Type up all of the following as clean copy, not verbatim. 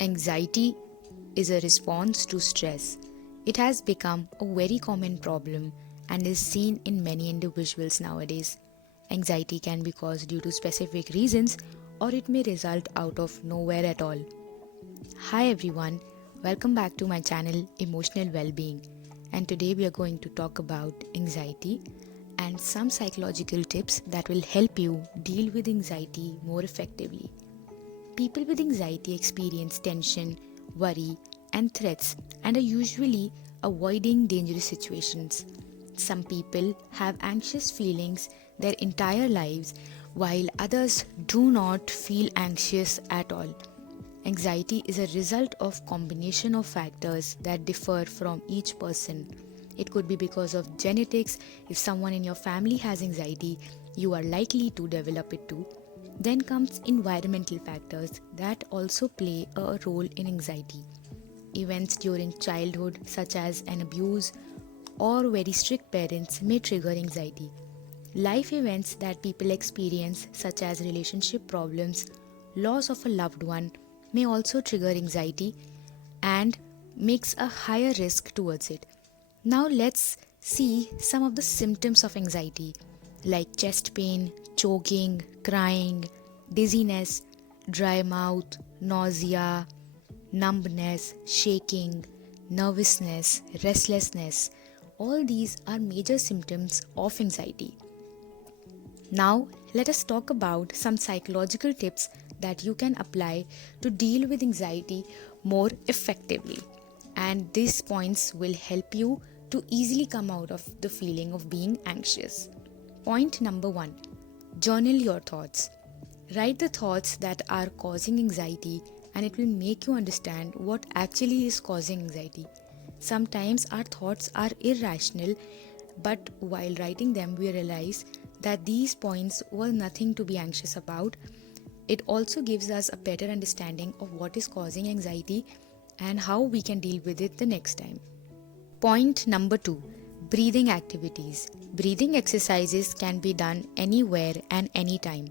Anxiety is a response to stress. It has become a very common problem and is seen in many individuals nowadays. Anxiety can be caused due to specific reasons or it may result out of nowhere at all. Hi everyone, welcome back to my channel Emotional Wellbeing, and today we are going to talk about anxiety and some psychological tips that will help you deal with anxiety more effectively. People with anxiety experience tension, worry, and threats and are usually avoiding dangerous situations. Some people have anxious feelings their entire lives, while others do not feel anxious at all. Anxiety is a result of combination of factors that differ from each person. It could be because of genetics. If someone in your family has anxiety, you are likely to develop it too. Then comes environmental factors that also play a role in anxiety. Events during childhood, such as an abuse or very strict parents, may trigger anxiety. Life events that people experience, such as relationship problems, loss of a loved one, may also trigger anxiety and makes a higher risk towards it. Now let's see some of the symptoms of anxiety like chest pain, choking, crying, dizziness, dry mouth, nausea, numbness, shaking, nervousness, restlessness. All these are major symptoms of anxiety. Now, let us talk about some psychological tips that you can apply to deal with anxiety more effectively. And these points will help you to easily come out of the feeling of being anxious. Point number 1, journal your thoughts. Write the thoughts that are causing anxiety, and it will make you understand what actually is causing anxiety. Sometimes our thoughts are irrational, but while writing them, we realize that these points were nothing to be anxious about. It also gives us a better understanding of what is causing anxiety and how we can deal with it the next time. Point number 2, breathing activities. Breathing exercises can be done anywhere and anytime.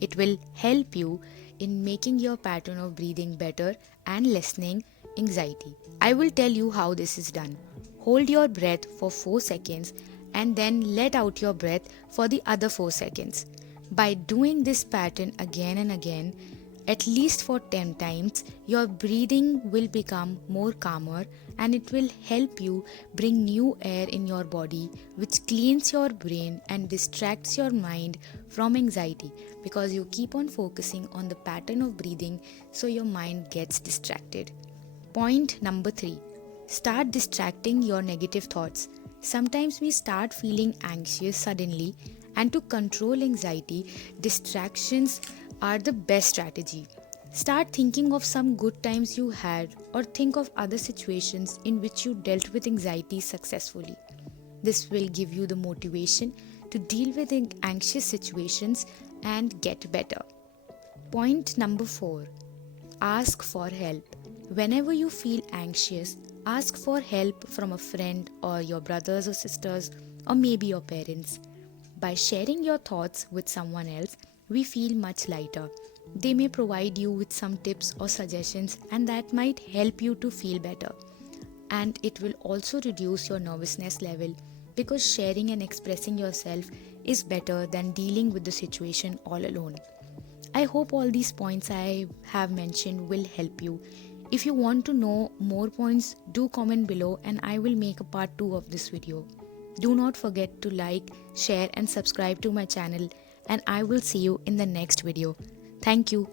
It will help you in making your pattern of breathing better and lessening anxiety. I will tell you how this is done. Hold your breath for 4 seconds and then let out your breath for the other 4 seconds. By doing this pattern again and again, at least for 10 times, your breathing will become more calmer and it will help you bring new air in your body, which cleans your brain and distracts your mind from anxiety, because you keep on focusing on the pattern of breathing, so your mind gets distracted. Point number 3, start distracting your negative thoughts. Sometimes we start feeling anxious suddenly, and to control anxiety, distractions are the best strategy. Start thinking of some good times you had, or think of other situations in which you dealt with anxiety successfully. This will give you the motivation to deal with anxious situations and get better. Point number 4, ask for help. Whenever you feel anxious, ask for help from a friend or your brothers or sisters or maybe your parents. By sharing your thoughts with someone else, we feel much lighter. They may provide you with some tips or suggestions, and that might help you to feel better. And it will also reduce your nervousness level, because sharing and expressing yourself is better than dealing with the situation all alone. I hope all these points I have mentioned will help you. If you want to know more points, do comment below and I will make a part 2 of this video. Do not forget to like, share and subscribe to my channel, and I will see you in the next video. Thank you.